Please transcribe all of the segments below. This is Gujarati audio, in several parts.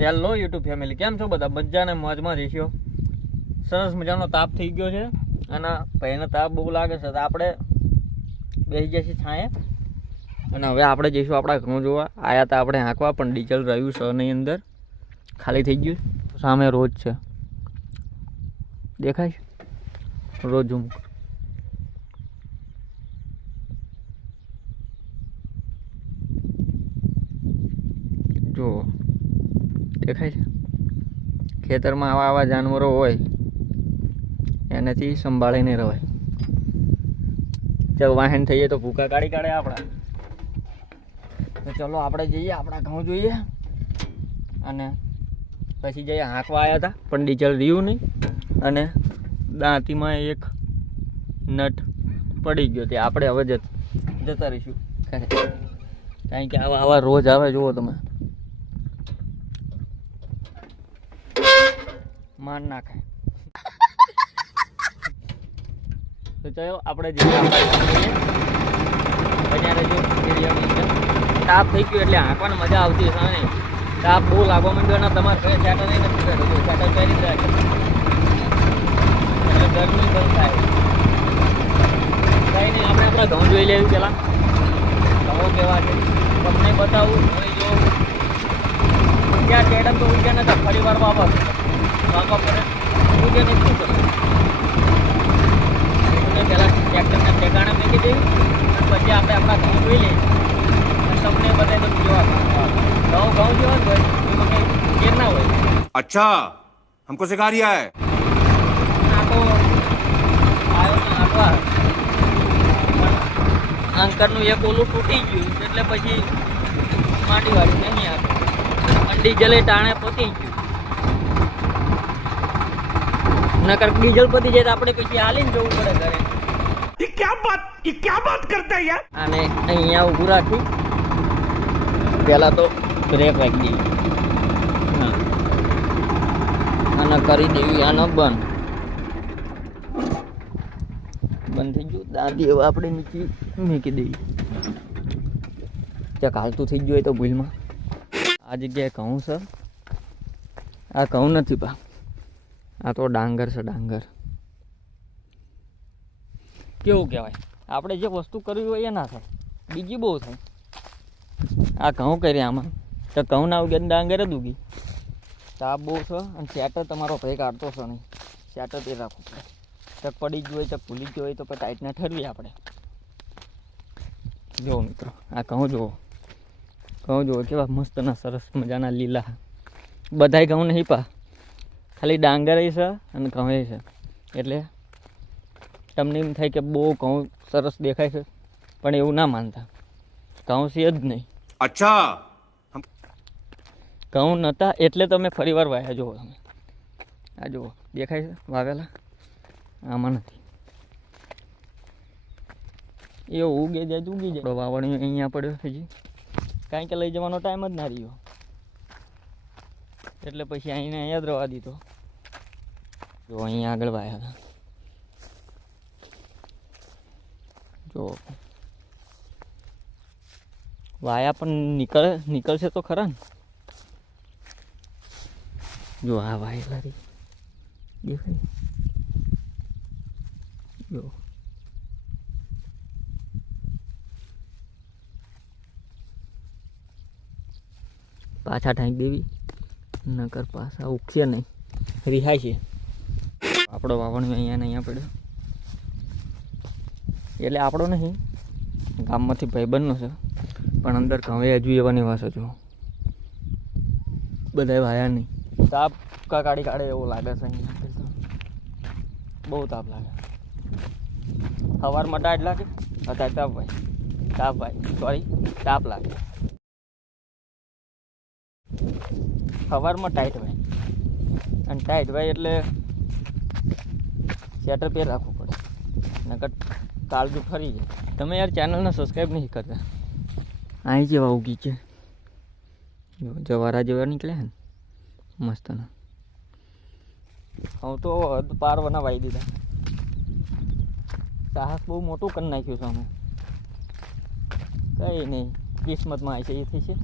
હેલો યુટ્યુબ ફેમિલી, કેમ છો બધા? મજાને મોજમાં રહીશો. સરસ મજાનો તાપ થઈ ગયો છે અને ભાઈને તાપ બહુ લાગે છે તો આપણે બેસી જઈએ છાંયે અને હવે આપણે જઈશું આપણા ઘઉં જોવા. આયા હતા આપણે હાંકવા, પણ ડીઝલ રહ્યું છે નહીં, અંદર ખાલી થઈ ગયું. સામે રોજ છે, દેખાય રોજ હું જો દેખાય છે. ખેતરમાં આવા આવા જાનવરો હોય એનાથી સંભાળીને રવાય. ચાલ વાહન થઈએ તો ભૂકા કાઢી કાઢે આપણા. તો ચલો આપણે જઈએ, આપણા ઘઉં જોઈએ અને પછી જઈએ. હાંકવા આવ્યા હતા પણ ડીઝલ રહ્યું નહીં અને દાંતીમાં એક નટ પડી ગયો. તે આપણે હવે જતા રહીશું, કારણ કે આવા આવા રોજ આવે. જુઓ તમે, માન નાખે. તો ચાલો આપણે જઈએ. તાપ થઈ ગયો એટલે હાંકવાની મજા આવતી હશે ને. તાપ બહુ લાગવા માંડ્યો ને તમારે ઘરે સેટર નહીં નથી પહેર્યું, સેટર પહેરી જાય એટલે ગરમી બંધ થાય. કંઈ નહીં, આપણે આપણા ઘઉં જોઈ લેવું પેલા. ઘઉં કેવા છે તમને બતાવું. જો ત્યાં ચેડમ તો ઉગ્યા નતા, ફરી વાર વાપસ વાપા પડે ઉગે નહીં. શું કરે પહેલાં ટ્રેક્ટરના ઠેકાણે મૂકી દઈએ અને પછી આપણે આપણા ઘઉં જોઈ લઈએ. તમને બતાવી તો કેવા ઘઉં જેવા જ હોય, એમાં કંઈ ફેર ના હોય. अच्छा हमको सिखा रिया है. આ તો આવ્યો ને આટવા આંકરનું એક ઓલું તૂટી ગયું એટલે પછી માટીવાળું નહીં આપે. ડીઝલે ટાણે પતી ગયું. નકર ડીઝલ પતી જાય તો આપણે પછી હાલીને જવું પડે ઘરે. ये क्या बात करता है यार. અને અહીંયા ઊભું રાખી પહેલાં તો બ્રેક રાખી દેવી અને કરી દેવી આનો બંધ થઈ ગયું. દાદી હવે આપણે નીચે મૂકી દેવી. ત્યાં હાલતું થઈ ગયું હોય તો ભૂલમાં. આ જગ્યાએ ઘઉં છે. આ ઘઉં નથી પા, આ તો ડાંગર છે. ડાંગર કેવું કહેવાય, આપણે જે વસ્તુ કરવી હોય એ ના થાય, બીજી બહુ થાય. આ ઘઉં કરી આમાં તો ઘઉં ના ઉગે, ડાંગર જ ઉગી. તાપ બહુ છે અને સેટર તમારો ભાઈ કાઢતો છે નહીં. સેટર તે રાખવું પડે. ચક પડી ગયું હોય, ચક ભૂલી ગયું હોય તો પછી ટાઈટને ઠરવી આપણે. જુઓ મિત્રો, આ ઘઉં જુઓ, ઘઉં જુઓ કેવા મસ્તના સરસ મજાના લીલા. બધાય ઘઉં નહીં પા, ખાલી ડાંગર છે અને ઘઉં છે. એટલે તમને એમ થાય કે બહુ ઘઉં સરસ દેખાય છે, પણ એવું ના માનતા. ઘઉં છે જ નહીં. अच्छा ઘઉં નહોતા એટલે તમે ફરી વાર વાયા. જુઓ તમે, આ જુઓ દેખાય છે વાવેલા. આમાં નથી. એ ઉગે જાય તો ઉગી જાય. વાવણી અહીંયા પડ્યો હજી, કારણ કે લઈ જવાનો ટાઈમ જ ના રહ્યો એટલે પછી અહીંને અહીંયા જ રવા દીધો. જો અહીંયા આગળ વાયા હતા. જો વાયા પણ નીકળશે તો ખરા ને. જો આ વાયેલા રહી દેખાય. જો પાછા ઢાંકી દેવી, નકર પાછા ઉગશે નહીં, રિહાય છે. આપણો વાવણ અહીંયા ને અહીંયા પડ્યો એટલે આપણો નહીં, ગામમાંથી ભાઈબંધનો છે. પણ અંદર ઘવે હજુ એવાની વાસો જો બધા વાયા નહીં. તાપ કાઢી કાઢે એવું લાગે છે અહીંયા. બહુ તાપ લાગે. સવારમાં ટાઈટ લાગે, અત્યારે તાપ લાગે. સવારમાં ટાઈટ હોય અને ટાઈટ હોય એટલે સેટર પેર રાખવું પડે, નકર કાળજું ફરી જાય. તમે યાર ચેનલને સબસ્ક્રાઈબ નહીં કરતા. અહીં જેવા ઉગી છે, જવારા જેવા નીકળ્યા ને મસ્તના. હું તો પારવાના વાઈ દીધા. સાહસ બહુ મોટું કરી નાખ્યું છે અમે. કંઈ નહીં, કિસ્મતમાં આવી છે એ થઈ છે.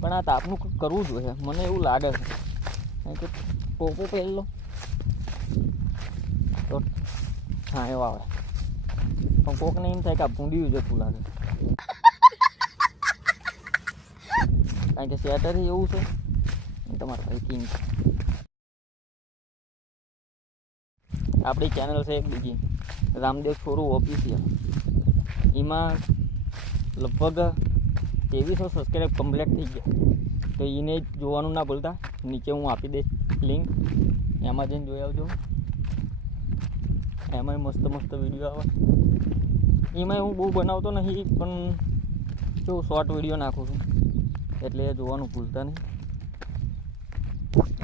પણ આ તાપનું કંઈક કરવું જોઈએ, મને એવું લાગે છે. કારણ કે ટોપો પહેરલો તો હા એવા આવે, પણ કોકને એમ થાય કે આ ભૂંડિયું જતું લાગે. કારણ કે સ્વેટર એવું છે તમારા ભાઈ કિંગ. આપણી ચેનલ છે એક બીજી રામદેવ છોરું ઓફિશિયલ, એમાં લગભગ 2300 સબસ્ક્રાઈબ કમ્પ્લીટ થઈ ગયા. તો એને જોવાનું ના ભૂલતા, નીચે હું આપી દઈશ લિંક, એમાં જઈને જોઈ આવજો. એમાંય મસ્ત મસ્ત વિડીયો આવે. એમાંય હું બહુ બનાવતો નહીં, પણ જો શોર્ટ વિડીયો નાખું છું, એટલે એ જોવાનું ભૂલતા નહીં.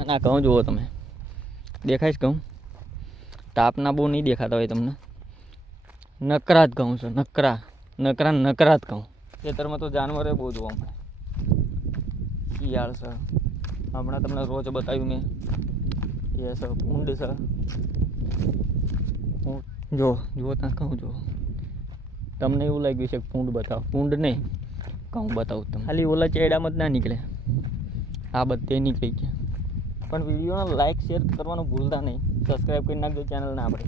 અને આ ઘઉં જુઓ તમે, દેખાય છે ઘઉં? તાપના બહુ નહીં દેખાતા હોય તમને, નકરા જ ઘઉં છે, નકરા જ ઘઉં. ખેતરમાં તો જાનવરે બહુ જોવા મળે. શિયાળ છે, હમણાં તમને રોજ બતાવ્યું મેં, એ છે ઊંડ છે. જો ત્યાં કહું જો તમને એવું લાગ્યું છે કે પૂંડ બતાવો, પૂંડ નહીં કહું બતાવું તમને. ખાલી ઓલા ચેડામાં જ ના નીકળે, આ બધે નીકળી ગયા. પણ વિડીયોને લાઇક શેર કરવાનું ભૂલતા નહીં, સબસ્ક્રાઈબ કરી નાખજો ચેનલને. આપણે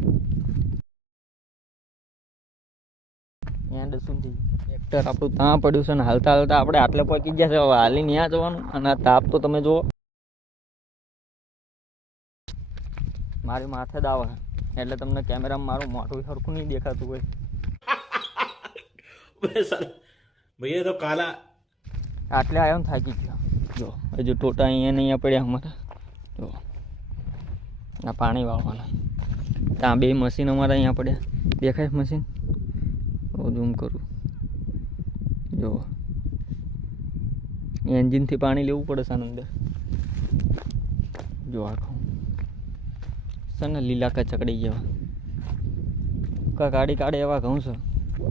એન્ડ સુધી ટ્રેક્ટર આપણું ત્યાં પડ્યું છે ને હાલતા હાલતા આપણે આટલે પહોંચી ગયા છે. હવે હાલી ત્યાં જવાનું. અને આ તાપ તો તમે જુઓ, મારી માથે જ આવે એટલે તમને કેમેરામાં મારું મોઢું સરખું નહીં દેખાતું હોય. भैया तो काला આટલે આવ્યો ને થાકી ગયો. જો હજુ ટોટા અહીંયા પડ્યા અમારા. જો આ પાણી વાળવાના, ત્યાં 2 મશીન અમારા અહીંયા પડ્યા. દેખાય મશીન? ઝૂમ કરું. જો એન્જિનથી પાણી લેવું પડે છે અંદર. જો આખું છે ને લીલા કચકડી જેવા કાઢી કાઢે એવા ઘઉં છે.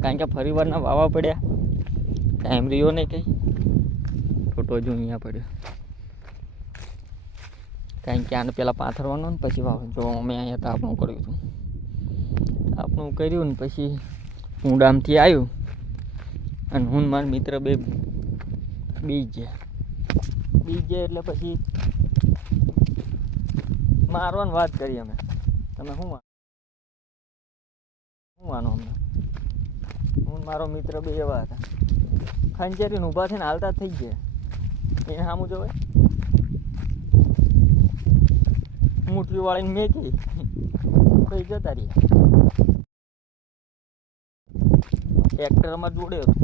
કારણ કે ફરી વારના વાવા પડ્યા, ટાઈમ રહ્યો નહીં કંઈ. ટોટો જો અહીંયા પડ્યો, કારણ કે આને પહેલાં પાથરવાનો ને પછી વાવ. જો અમે અહીંયા તાપણું કર્યું હતું, તાપણું કર્યું ને પછી ઊંડામથી આવ્યું અને હું મારા મિત્ર બે બીજ ગયા એટલે પછી મારવાની વાત કરી અમે. તમે શું માનો? અમને હું મારો મિત્ર બે એવા હતા, ખંચેરીને ઊભા થઈને હાલતા થઈ ગયા. એને સામું જોવે મુઠ્ઠી વાળીને મેકી પછી જતા રહ્યા. ટ્રેક્ટર અમારે જોડે હતું,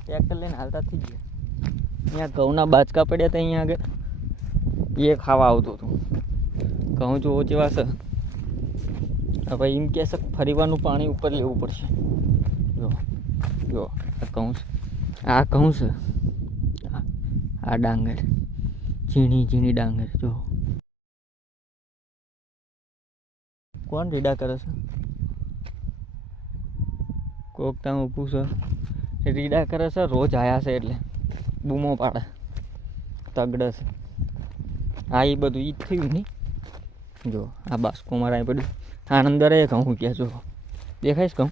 ટ્રેક્ટર લઈને હાલતા થઈ ગયા. અહીંયા ઘઉંના બાચકા પડ્યા હતા અહીંયા આગળ, એ ખાવા આવતું હતું. ઘઉં જો જેવા છે. હવે એમ કહે છે ફરીવાનું પાણી ઉપર લેવું પડશે. જો જો આ ઘઉં છે, આ ઘઉં છે, આ ડાંગર, ઝીણી ડાંગર. જો કોણ રીડા કરે છે? કોક ત્યાં ઊભું છે, રીડા કરે છે. રોજ આવ્યા છે એટલે બૂમો પાડે, તગડે છે. આ એ બધું ઈ જ થયું નહીં. જો આ બાસ્કો મારા પડ્યું, આ અંદર એ ઘઉં ક્યાં જો દેખાઈશ ઘઉં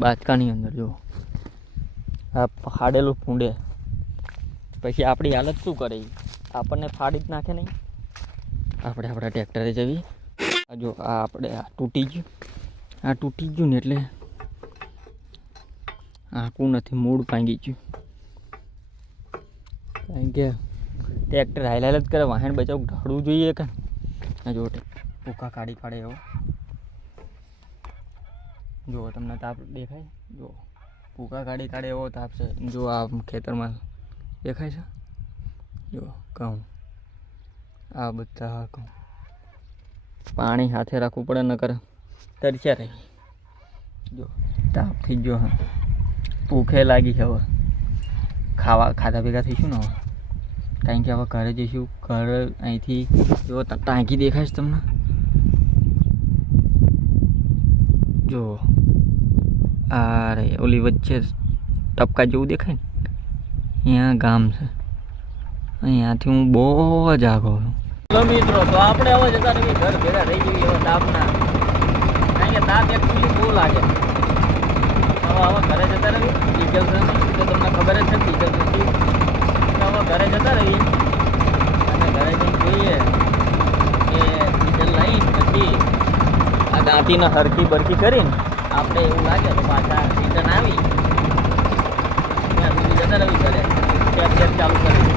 બાચકાની અંદર. જો આ ફાડેલું ફૂંડે, પછી આપણી હાલત શું કરે? આપણને ફાડી જ નાખે નહીં. આપણે આપણા ટ્રેક્ટરે જવી. જો આ આપણે આ તૂટી ગયું ને એટલે આખું નથી, મૂળ ભાંગી ગયું. કારણ કે ટ્રેક્ટર હાલ જ કરે, વાહન બચાવ ઢળવું જોઈએ કે. જો ભૂકા કાઢી કાઢે એવો. જો તમને તાપ દેખાય? જો ભૂકા કાઢી કાઢે એવો તાપ છે. જો આ ખેતરમાં દેખાય છે. જો ઘઉં, આ બધા ઘઉં. પાણી હાથે રાખવું પડે, નકર તરસ્યા રહી. જો તાપ થઈ ગયો. હા, ભૂખે લાગી છે. હવે ખાધા ભેગા થઈશું ને હવે, કારણ કે હવે ઘરે જઈશું. ઘરે અહીંથી જો ટાંકી દેખાય છે તમને? જો આ રે ઓલી વચ્ચે ટપકા જેવું દેખાય ને, અહીંયા ગામ છે. અહીંયાથી હું બહુ જ આગળ છું. ચલો મિત્રો, તો આપણે હવે જતા રહીએ ઘર ભેગા રહી જઈએ હવે તાપના. કારણ કે તાપ એકચ્યુઅલી બહુ લાગે. હવે ઘરે જતા રહીએ. ડીઝલ તો તમને ખબર જ છે ડીઝલ નથી. ત્યાંથી ને હરકી બરકી કરીને આપણે એવું લાગે તો પાછા રિટર્ન આવી ત્યાં સુધી જતા રહેવું ઘરે ટેપ ચાલુ કરી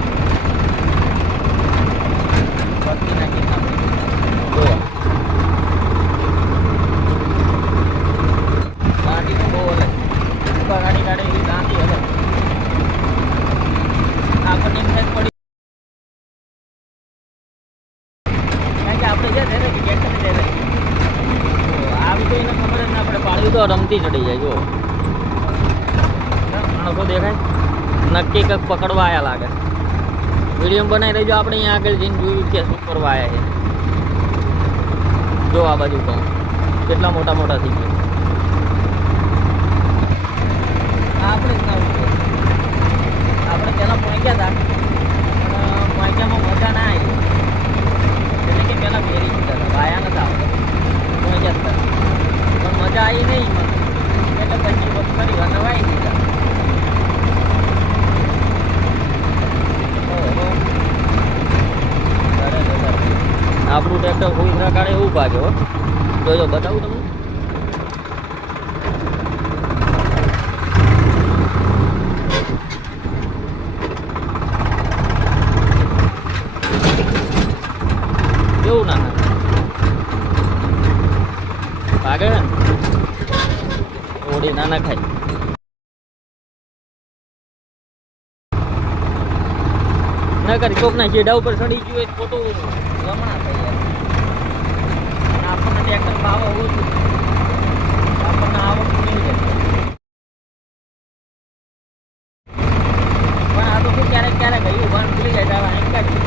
બરકી નાખીને આપણે જો ગાડી તો બહુ અલગ ગાડી કાઢે એવી ગાંધી અલગ આપણને એમ થાય પડી કારણ કે આપણે જે ધરે આવી તો એને ખબર જ ના પડે પાડ્યું તો રમતી ચડી જાય જો માણસો દેખાય નક્કી કંઈક પકડવા આવ્યા લાગે વિડીયો બનાવી રહેજો આપણે અહીંયા આગળ જઈને જોયું કે શું કરવા આવ્યા છે જો આ બાજુ કહું કેટલા મોટા મોટા થઈ ગયા આપણે જ ના ઉઠીએ આપણે પહેલાં પહોંચ્યા હતા પણ પહોંચ્યામાં મજા ના આવી એટલે કે પહેલાં ઘેરી જતા હતા વાયા નતા આપણે પહોંચ્યા હતા પણ મજા આવી નહીં એટલે પછી ફરી વાર નવાઈ દીધા આપણું ટ્રેક્ટર ફૂલ કાઢે એવું ભાગે હો જોજો બતાવું તમને કેવું ના ભાગે ને ઓડી ના ખાય ના કરી કોકના છેડા ઉપર ચડી ગયું હોય ખોટું રમણા થઈ જાય આપણને ટ્રેક્ટર ભાવે ઓછું આપણને આવક નહીં જાય પણ આ તો શું ક્યારેક ક્યારેક ગયું ભાન ભૂલી જાય તારા અહીં કાઢી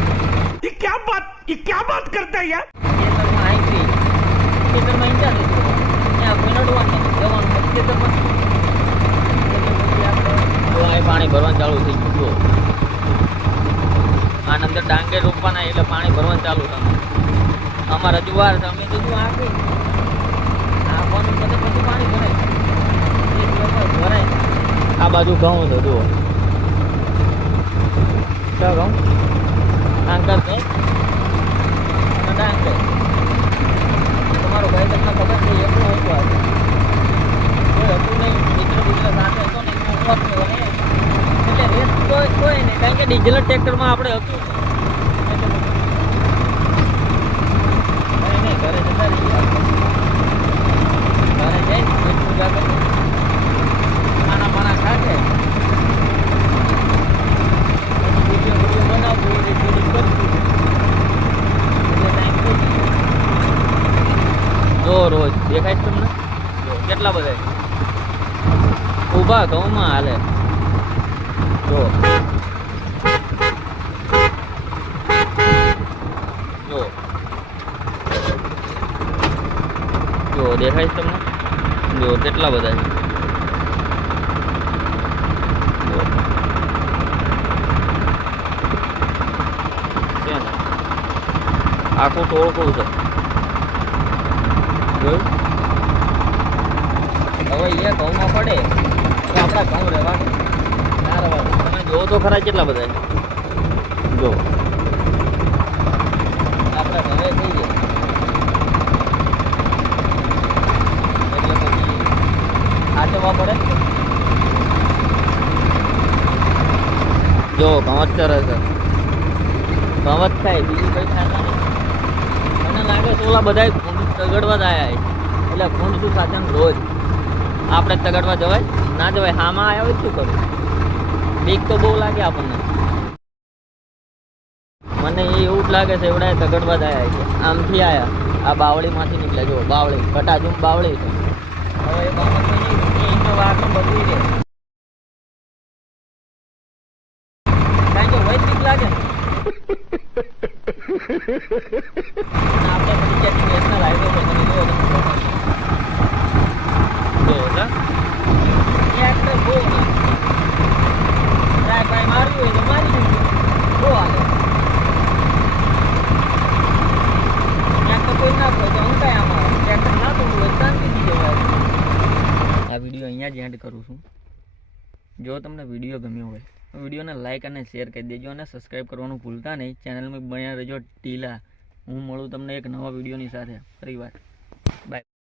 ये क्या बात करता है यार ખેતરમાં આંકરી ખેતરમાં ઈંચા નથી ત્યાં પીનડવાનું જવાનું ખેતરમાં પાણી ભરવાનું ચાલુ થઈ ગયું આના અંદર ડાંગર રોપવાના એટલે પાણી ભરવાનું ચાલુ થયું અમારા જુવાર છે અમે કીધું આખી આપવાનું બધે પછી પાણી ભરાય આ બાજુ ઘઉં છે જુઓ ક્યાં ઘઉં આંકર ઘઉં અને ડાંગર તમારો ભાઈ તમને ખબર છે એટલું ઓછું આવે કોઈ હતું નહીં મિત્રો સાથે હતો ને એટલે રેસ કોઈ નહીં કારણ કે ડીઝલ ટ્રેક્ટરમાં આપણે હતું નહીં ઘરે જતા રહીએ ઘરે જઈને પૂજા કરી ખાના પાના ખાશે પછી વિડીયો બનાવવું એડિટિંગ કરશું એટલે ટાઈમ પહોંચી જો રોજ દેખાય છે તમને કેટલા બધા ઊભા ઘઉંમાં હાલે જો જો જો દેખાય છે તમને જો કેટલા બધા છે આખું ટોળકું છે જોયું હવે એ ઘઉંમાં પડે તો આપણા ઘઉં રહેવાનું ના રહેવાનું તમે જોવો તો ખરા કેટલા બધા જો આપણા ઘરે થઈ જાય એટલે પછી સાચવવા પડે જો ઘઉં જ ચરે છે ઘઉં જ થાય બીજું કંઈ ખાતા નહીં મને લાગે છે ઓલા બધા તગડવા જ આવ્યા એટલે ફોન શું સાચન રોજ આપણે તગડવા જવાય ના જવાય હામાં આવ્યા હોય શું કરું બીક તો બહુ લાગે આપણને મને એવું જ લાગે છે એવડા તગડવા જ આવ્યા છે આમથી આવ્યા આ બાવળીમાંથી નીકળ્યા જો બાવળી કટાજુમ બાવળી છે હવે એ બાબત નહીં તો વારનો બદલી રહે કારણ કે હોય બીક લાગે ને આપણે બધી જગ્યાએ નેશનલ હાઈવે પર તમે જુઓ તમે ટ્રેક્ટર બહુ ના ભાઈ મારવું હોય તો મારી દીધું બહુ હાલે ટ્રેક્ટર કોઈ ના હોય તો અંકાય આમાં ટ્રેક્ટર ના તો હોય શાંતિથી જવાય આ વિડીયો અહીંયા જ એન્ડ કરું છું જો તમને વિડીયો ગમ્યો હોય તો વિડીયોને લાઇક અને શેર કરી દેજો અને સબસ્ક્રાઈબ કરવાનું ભૂલતા નહીં ચેનલમાં બન્યા રહેજો ટીલા હું મળું તમને એક નવા વિડીયોની સાથે ફરી વાર બાય